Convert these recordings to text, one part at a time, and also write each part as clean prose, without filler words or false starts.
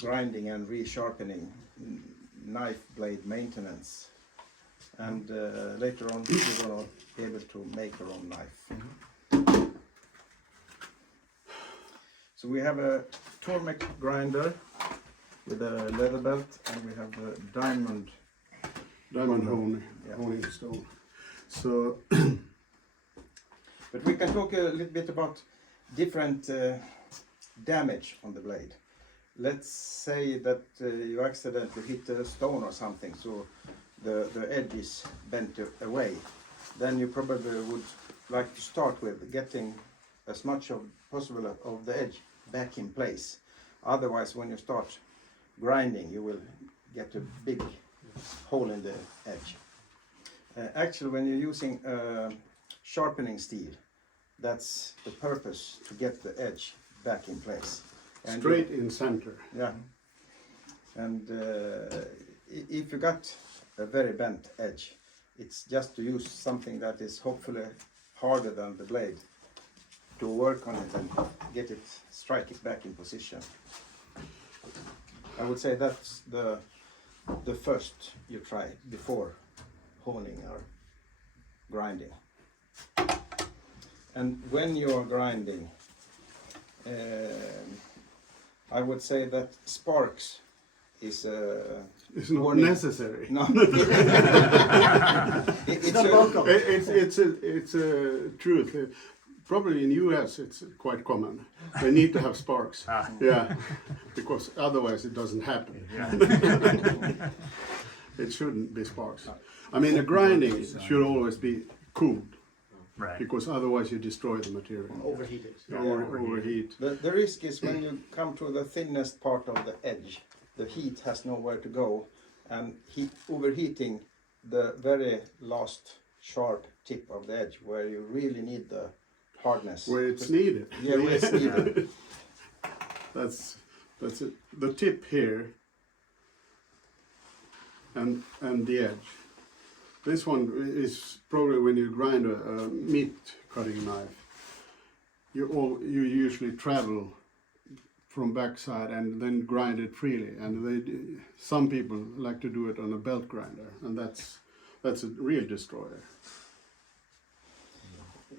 grinding and resharpening, knife blade maintenance, and later on you're going to be able to make your own knife. So we have a Tormek grinder with a leather belt, and we have the diamond honing stone. So, but we can talk a little bit about different damage on the blade. Let's say that you accidentally hit a stone or something, so the edge is bent away. Then you probably would like to start with getting as much as possible of the edge back in place. Otherwise, when you start grinding, you will get a big hole in the edge. Actually, when you're using sharpening steel, that's the purpose, to get the edge back in place. And straight in center. Yeah. And if you got a very bent edge, it's just to use something that is hopefully harder than the blade to work on it and get it, strike it back in position. I would say that's the first you try before honing or grinding. And when you're grinding, I would say that sparks is it's not necessary. No. It's a truth. Probably in US it's quite common. They need to have sparks. Yeah, because otherwise it doesn't happen. Yeah. It shouldn't be sparks. I mean, the grinding should always be cooled. Right. Because otherwise you destroy the material. Overheated. Overheat. The risk is when you come to the thinnest part of the edge, the heat has nowhere to go, and overheating the very last sharp tip of the edge, where you really need the hardness. Where it's needed. Yeah, where it's needed. That's it. The tip here and the edge. This one is probably when you grind a meat cutting knife. You usually travel from backside and then grind it freely. And some people like to do it on a belt grinder, and that's a real destroyer.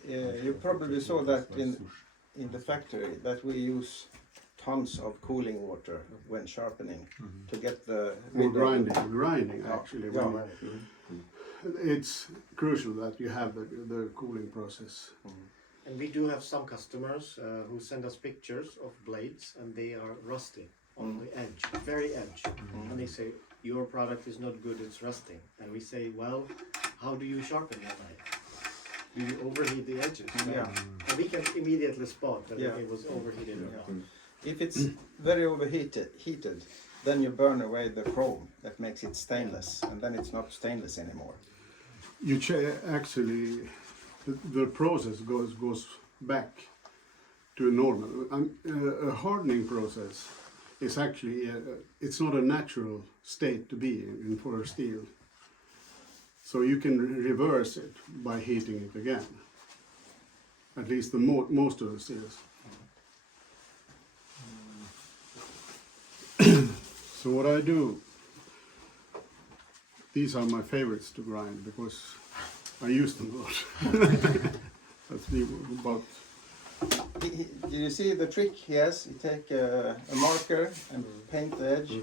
You probably saw that in the factory, that we use tons of cooling water when sharpening to get the Or grinding actually. Yeah. It's crucial that you have the cooling process. And we do have some customers who send us pictures of blades, and they are rusting on the edge, very edge. And they say, your product is not good, it's rusting. And we say, well, how do you sharpen your knife? Do you overheat the edges? Yeah. And we can immediately spot that Yeah. it was overheated or not. If it's very heated, then you burn away the chrome that makes it stainless, and then it's not stainless anymore. You actually, the process goes back to normal. A hardening process is actually it's not a natural state to be in for a steel. So you can reverse it by heating it again. At least the most of the steels. So what I do, these are my favorites to grind because I use them a lot. That's about. Do you see the trick he has? You take a marker and paint the edge.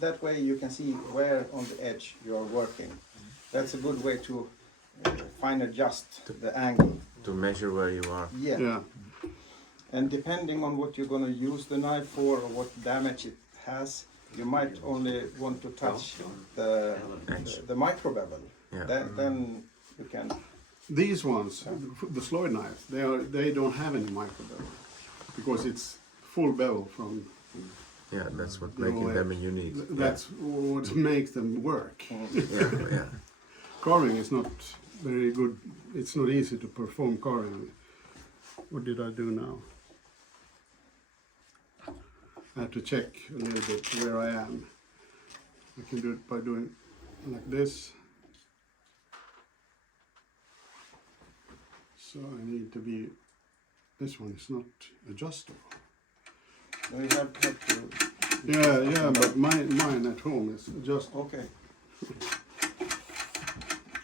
That way you can see where on the edge you are working. That's a good way to fine adjust the angle. To measure where you are. Yeah. And depending on what you're going to use the knife for or what damage it has, you might only want to touch the micro bevel. Yeah. Then you can. These ones, the Sloyd knives, they don't have any micro bevel because it's full bevel from. Yeah, that's what making them unique. That's what makes them work. Yeah. Carving is not very good. It's not easy to perform carving. What did I do now? I have to check a little bit where I am. I can do it by doing like this. So I need to be, this one is not adjustable. We have to. Yeah, but mine at home is just, Okay.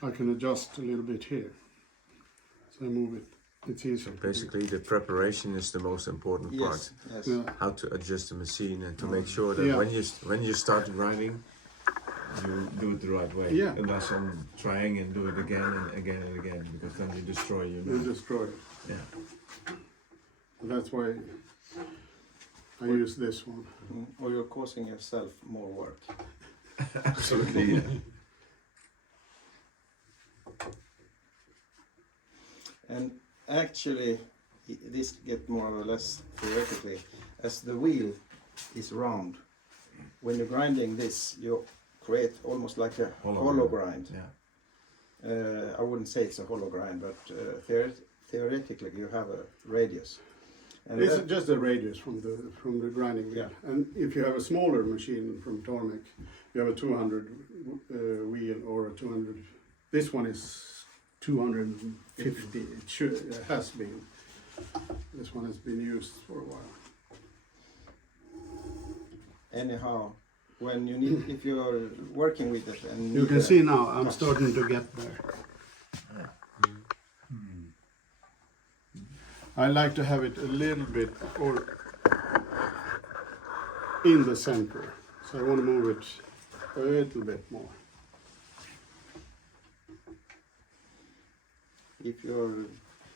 I can adjust a little bit here. So I move it, it's easier. Basically, the preparation is the most important part. Yes. Yes. Yeah, How to adjust the machine and to make sure that Yeah. when you start grinding, you do it the right way. Yeah. And that's on trying and do it again and again and again, because then you destroy your you mill. destroy it. Yeah. That's why I use this one. Or you're causing yourself more work. Absolutely. Yeah. And actually, this get more or less theoretically, as the wheel is round. When you're grinding this, you create almost like a hollow grind. Yeah. I wouldn't say it's a hollow grind, but theoretically you have a radius. And It's that- just a radius from the grinding wheel. Yeah. And if you have a smaller machine from Tormek, you have a 200 wheel or a 200. This one is 250. It has been. This one has been used for a while. anyhow, when you need, if you're working with it and You need can a- see now I'm starting to get there. I like to have it a little bit or in the center. So I want to move it a little bit more. if you're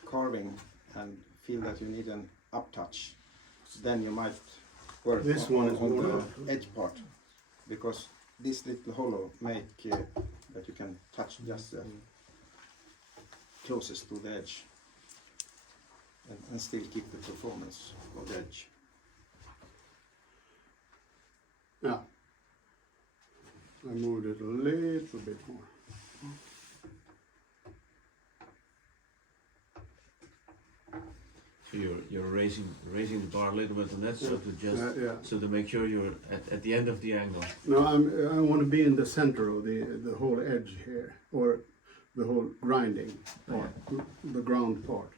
carving and feel that you need an up touch, then you might work This on, one is on more- the edge part, because this little hollow make that you can touch just closest to the edge and still keep the performance of the edge. Yeah. I moved it a little bit more. So you're raising the bar a little bit on that, so to just Yeah. so to make sure you're at the end of the angle. No, I want to be in the center of the whole edge here, or the whole grinding part, the ground part.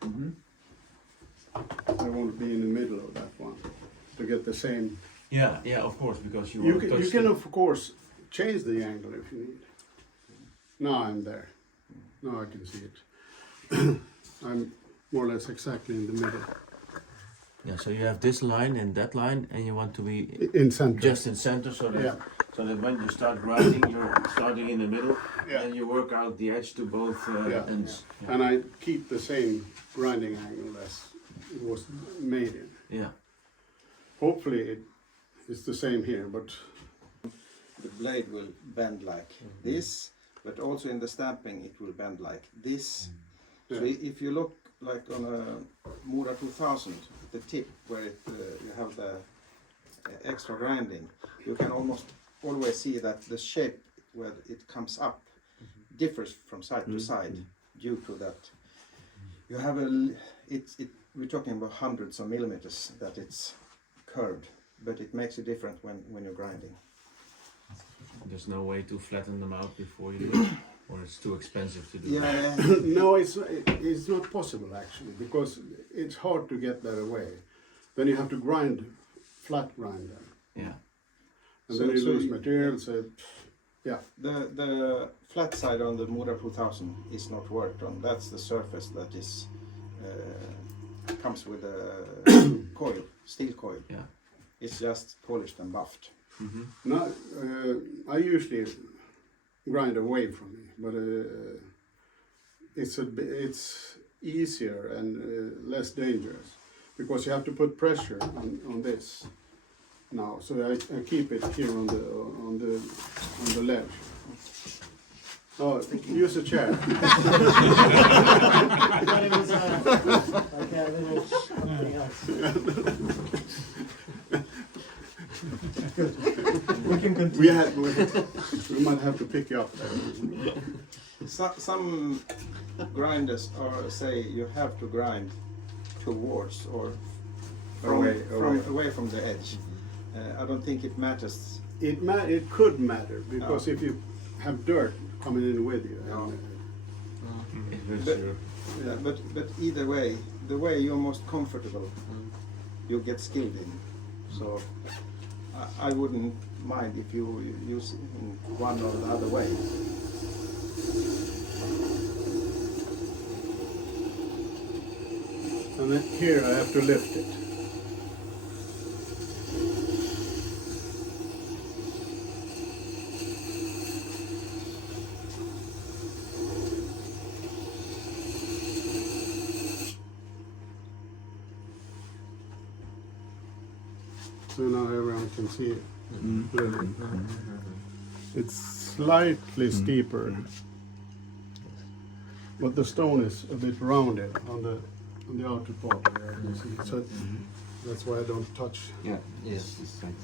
I want to be in the middle of that one to get the same. Yeah, of course, because you You want can, to you touch can the- of course change the angle if you need. Now I'm there. Now I can see it. I'm more or less exactly in the middle. Yeah, so you have this line and that line, and you want to be In center. just in center, so that Yeah. when you start grinding, you're starting in the middle, Yeah. and you work out the edge to both Yeah. ends. And I keep the same grinding angle as it was made in. Yeah. Hopefully it is the same here, but The blade will bend like this, but also in the stamping it will bend like this. So if you look like on a Mora 2000, the tip where you have the extra grinding, you can almost always see that the shape where it comes up differs from side to side due to that. You have we're talking about hundreds of millimeters that it's curved, but it makes it different when you're grinding. There's no way to flatten them out before you do it, or it's too expensive to do. Yeah, no, it's not possible actually, because it's hard to get that away. Then you have to flat grind them, Yeah. and So- then you so lose you- material. So yeah, the flat side on the Mora 2000 is not worked on. That's the surface that is comes with a coil, steel coil. Yeah. It's just polished and buffed. no, I usually grind away from me, but it's easier and less dangerous because you have to put pressure on this now. So I keep it here on the ledge. Oh, use a chair. I thought it was like a little something else. We can continue. We might have to pick you up there. Some grinders say you have to grind towards or away from the edge. I don't think it matters. It could matter because if you have dirt coming in with you. It hurts But- your. Yeah, but either way, the way you're most comfortable, you get skilled in. So I wouldn't mind if you use it in one or the other way. And then here I have to lift it. So now everyone can see it. Clearly. It's slightly steeper, but the stone is a bit rounded on the outer part. There, you see. So that's why I don't touch. Yeah, yes, it's like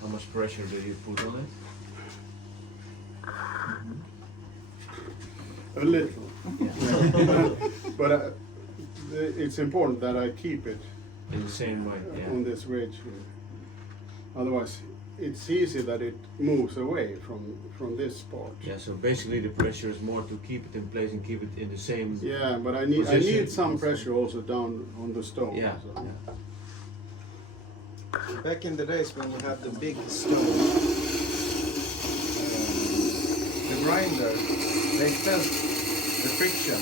How much pressure do you put on it? A little. But it's important that I keep it In the same way, on yeah. this ridge here. Otherwise, it's easy that it moves away from this part. Yeah, so basically the pressure is more to keep it in place and keep it in the same. Yeah, but I need Position. some pressure also down on the stone. Yeah, so. yeah. Back in the days when you had the big stone, the grinder, they felt the friction.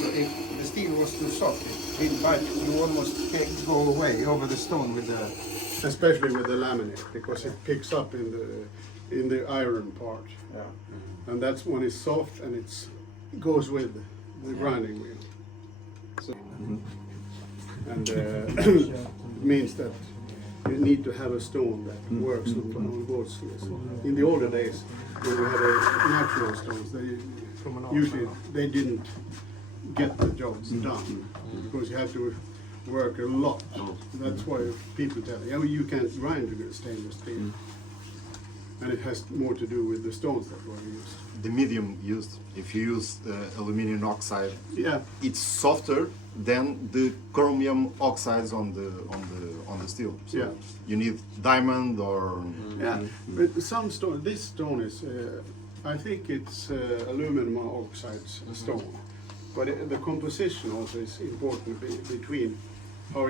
So if the steel was too soft, it didn't bite. You almost go away over the stone with the. Especially with the laminate, because it picks up in the iron part, Yeah. and that's when it's soft and it goes with the grinding wheel. So, And it means that you need to have a stone that works on both seals. In the older days, when we had natural stones, they didn't get the jobs done because you had to work a lot. That's why people tell you, you can't grind a stainless steel. And it has more to do with the stones that were used. The medium used, if you use aluminum oxide, Yeah, it's softer than the chromium oxides on the steel. So Yeah. you need diamond or yeah. But some stone, this stone is, I think it's aluminum oxide stone. But the composition also is important between how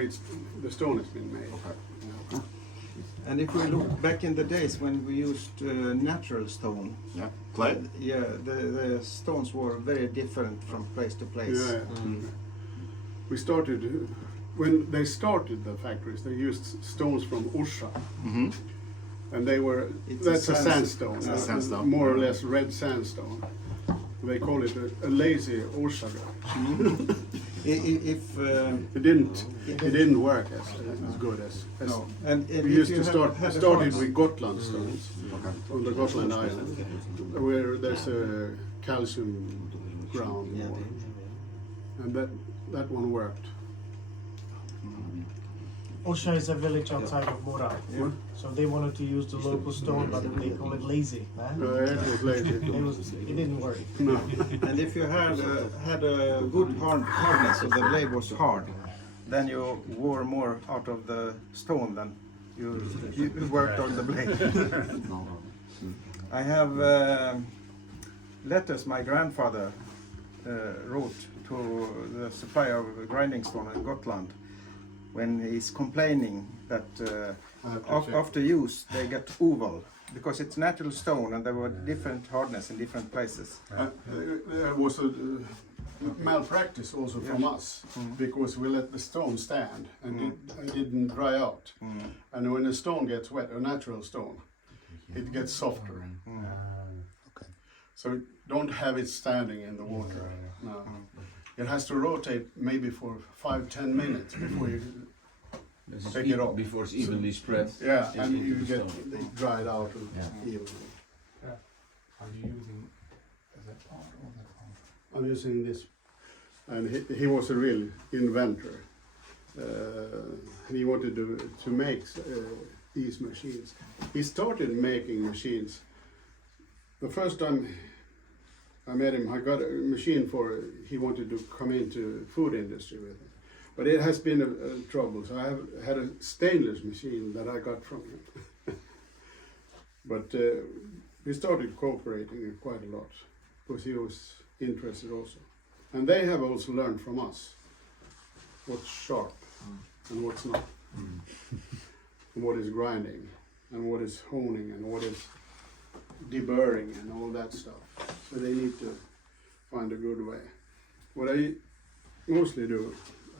the stone has been made. Yeah. and if we look back in the days when we used natural stone, clay. yeah, the stones were very different from place to place. Yeah. We started, when they started the factories, they used stones from Orsa. Mm-hmm. And they were, It's that's a a sandstone, It's a sandstone. more or less red sandstone. They call it a lazy Orsaga. If It didn't work as good as no, and if we used you to had a started furnace- with Gotland stones on the Gotland island, where there's a calcium ground, more. And that one worked. Orsa is a village outside of Mora. Yeah. So they wanted to use the local stone, but they call it lazy. It was lazy. It didn't work. No. And if you had a good hardness, so the blade was hard, then you wore more out of the stone than you worked on the blade. I have letters my grandfather wrote to the supplier of grinding stone in Gotland when he's complaining that after use they get oval because it's natural stone and there were different hardness in different places. There was a malpractice also from us because we let the stone stand and it didn't dry out. And when a stone gets wet, a natural stone, it gets softer. So don't have it standing in the water. No. It has to rotate maybe for 5-10 minutes before you take it off. Before it's evenly spread. Yeah, and into you the get stone. it dried out evenly. Are you using that part or that part? I'm using this. And he was a real inventor. He wanted to make these machines. He started making machines. The first time I met him, I got a machine he wanted to come into food industry with it. But it has been a trouble. So I have had a stainless machine that I got from him. But we started cooperating quite a lot because he was interested also. And they have also learned from us what's sharp and what's not. And what is grinding and what is honing and what is deburring and all that stuff. So they need to find a good way. What I mostly do,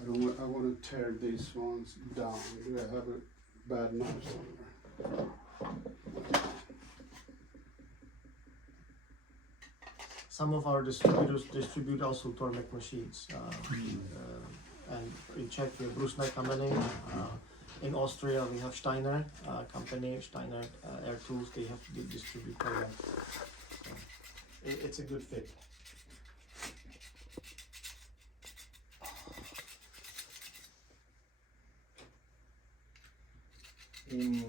I want to tear these ones down. Do I have a bad knife somewhere? Some of our distributors distribute also Tormek machines. And in Czech we have Brusner company. In Austria we have Steiner company, Steiner Air Tools. They have to distribute Tormek. It's a good fit. In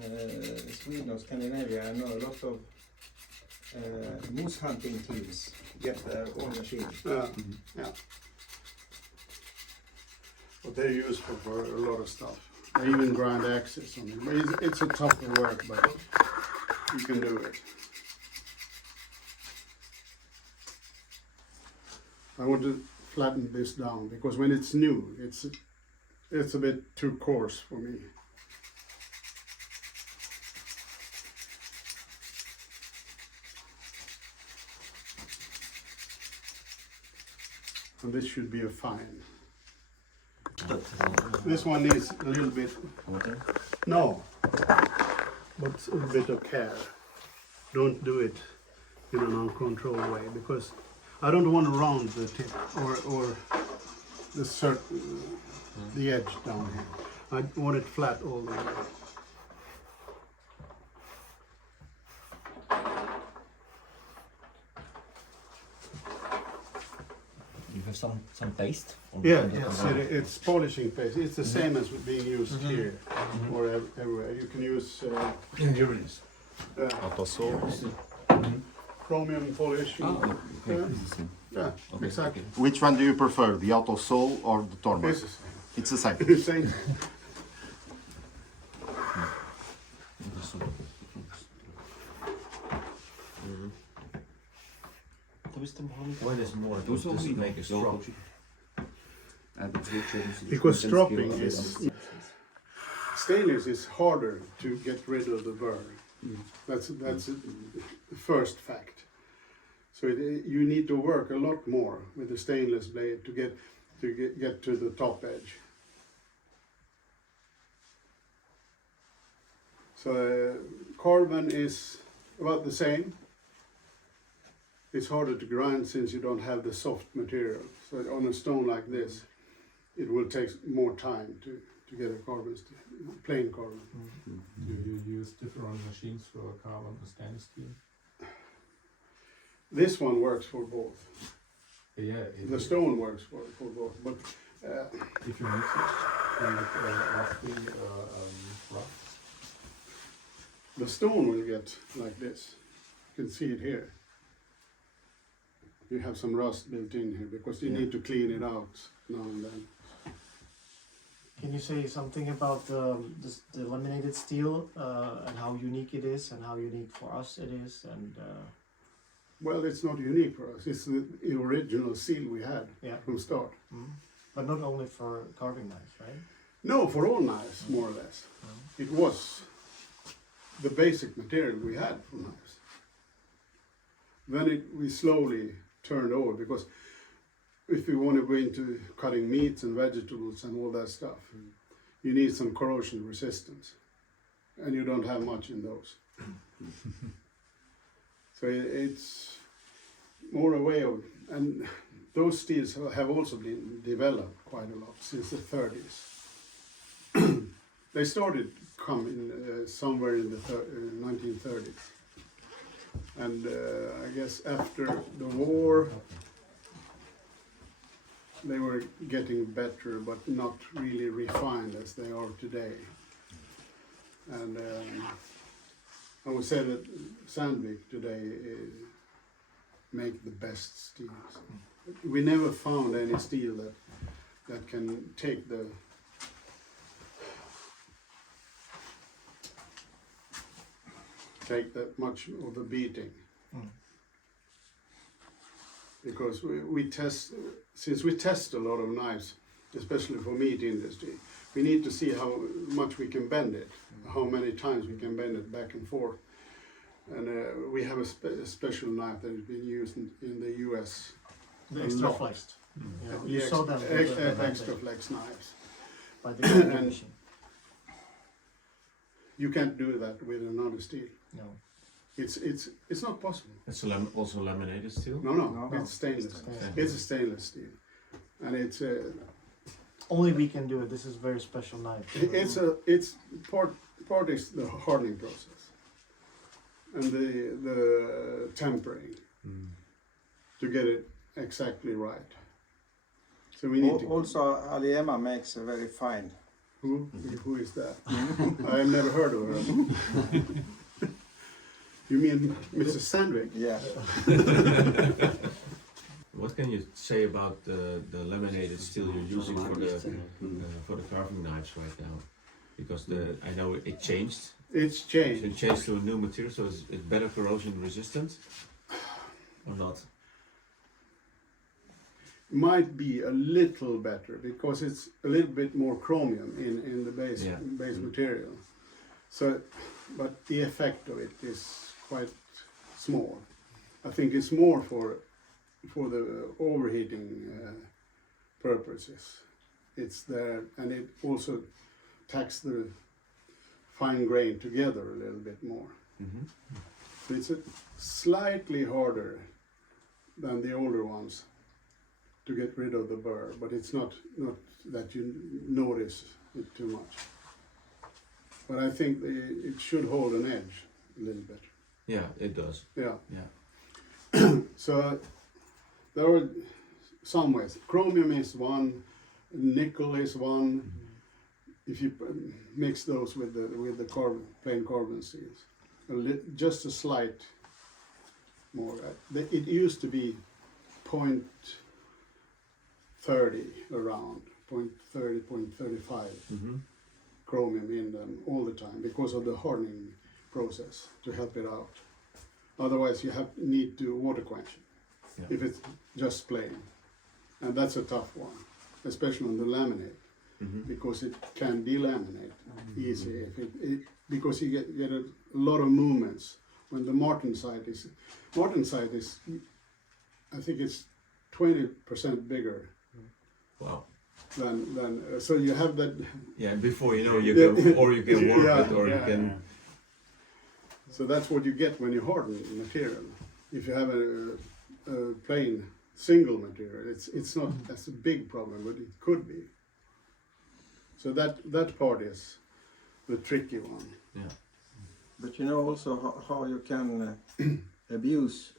Sweden or Scandinavia, I know a lot of moose hunting teams get their own machines. Yeah. But they're used for a lot of stuff. They even grind axes on it. But it's a tougher work, but you can do it. I want to flatten this down because when it's new, it's a bit too coarse for me. And this should be a fine. This one needs a little bit, no, but a bit of care. Don't do it in an uncontrolled way because I don't want to round the tip or the edge down here. I want it flat all the way. You have some paste? Yeah, yes, it's polishing paste. It's the same as being used here or everywhere. You can use Here it is. Autosol. chromium polish. Yeah, exactly. Which one do you prefer, the Autosol or the Tormek? It's the same. It's the same. Same. When is more to make a strop? Because stropping is stainless is harder to get rid of the burr. That's the first fact. So you need to work a lot more with the stainless blade to get to the top edge. So carbon is about the same. It's harder to grind since you don't have the soft material. So on a stone like this, it will take more time to get a plain carbon. Do you use different machines for carbon and stainless steel? This one works for both. Yeah. The stone works for both, but If you mix it, can it roughly rough? the stone will get like this. You can see it here. You have some rust built in here because you need to clean it out now and then. Can you say something about the laminated steel and how unique it is and how unique for us it is? And Well, it's not unique for us. It's the original seal we had from start. but not only for carving knives, right? No, for all knives, more or less. It was the basic material we had for knives. Then we slowly turned over because if you want to go into cutting meats and vegetables and all that stuff, you need some corrosion resistance, and you don't have much in those. So it's more a way of, and those steels have also been developed quite a lot since the 30s. They started coming somewhere in the 1930s. And I guess after the war, they were getting better, but not really refined as they are today. And I would say that Sandvik today make the best steels. We never found any steel that can take take that much of the beating. Because we test, since we test a lot of knives, especially for meat industry, we need to see how much we can bend it, how many times we can bend it back and forth. And we have a special knife that has been used in the US. The A extra lot. flexed. Yeah, The you saw them with the extra flex knives. by the grinding and- machine. You can't do that with another steel. No. It's not possible. It's also laminated steel. No, No. it's stainless. Stainless. It's a stainless steel, and Only we can do it. This is very special knife. it's part is the hardening process, and the tempering to get it exactly right. So we need to. Also, Aliema makes a very fine. Who is that? I have never heard of her. You mean Mr. Sandvik? Yeah. What can you say about the laminated steel you're using for the carving knives right now? Because I know it changed. It's So changed. it changed to a new material, so it's better corrosion resistant or not? Might be a little better because it's a little bit more chromium in the base material. So, but the effect of it is quite small. I think it's more for the overheating purposes. It's there, and it also tacks the fine grain together a little bit more. So it's slightly harder than the older ones to get rid of the burr, but it's not that you notice it too much. But I think it should hold an edge a little bit. Yeah, it does. Yeah. Yeah. So there are some ways. Chromium is one, nickel is one. If you mix those with the plain carbon seals, just a slight more. It used to be 0.30 around, 0.30, 0.35 chromium in them all the time because of the hardening process to help it out. Otherwise, you need to water quench it if it's just plain, and that's a tough one, especially on the laminate because it can delaminate easy because you get a lot of movements when the martensite is. I think it's 20% bigger. Wow. Than so you have that. Yeah, before you know you can or you can work it or you can. So that's what you get when you harden material. If you have a plain single material, it's not as a big problem, but it could be. So that part is the tricky one. Yeah. But you know also how you can abuse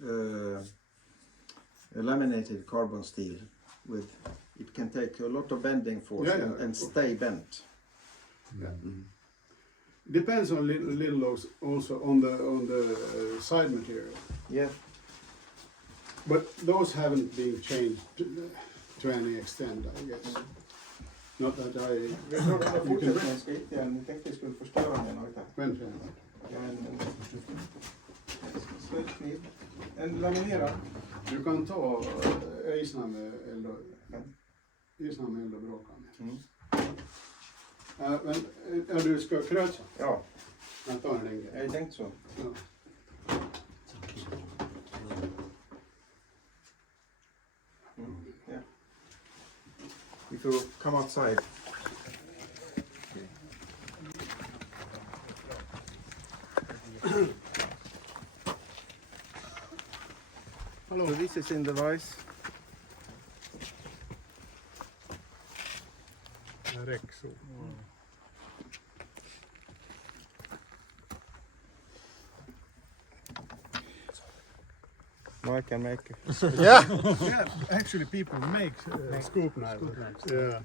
a laminated carbon steel with. It can take a lot of bending force and stay bent. Yeah. Depends on little also on the side material. Yeah. But those haven't been changed to any extent, I guess. Not that Vi får fortsättningsvis lite grann. Jag tänkte vi skulle förstöra den. Vänta. En slutkniv. En laminerad. Du kan ta Isnam eld och bråkan. Men du ska krösa? Ja, Jag tar en grej. jag tänkte så. Ja. Yeah. If you come outside. Hello. So this is in the vise. Eriksson. No, I can make it. Yeah, actually people make scoop knives. Yeah.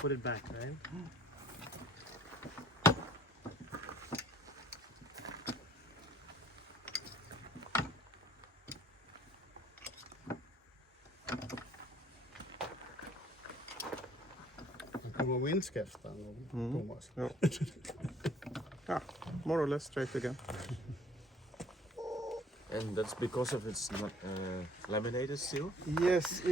Put it back, right? Det kan vara vindskäften, Thomas. Ja, more or less straight again. And that's because of its laminated steel? Yes,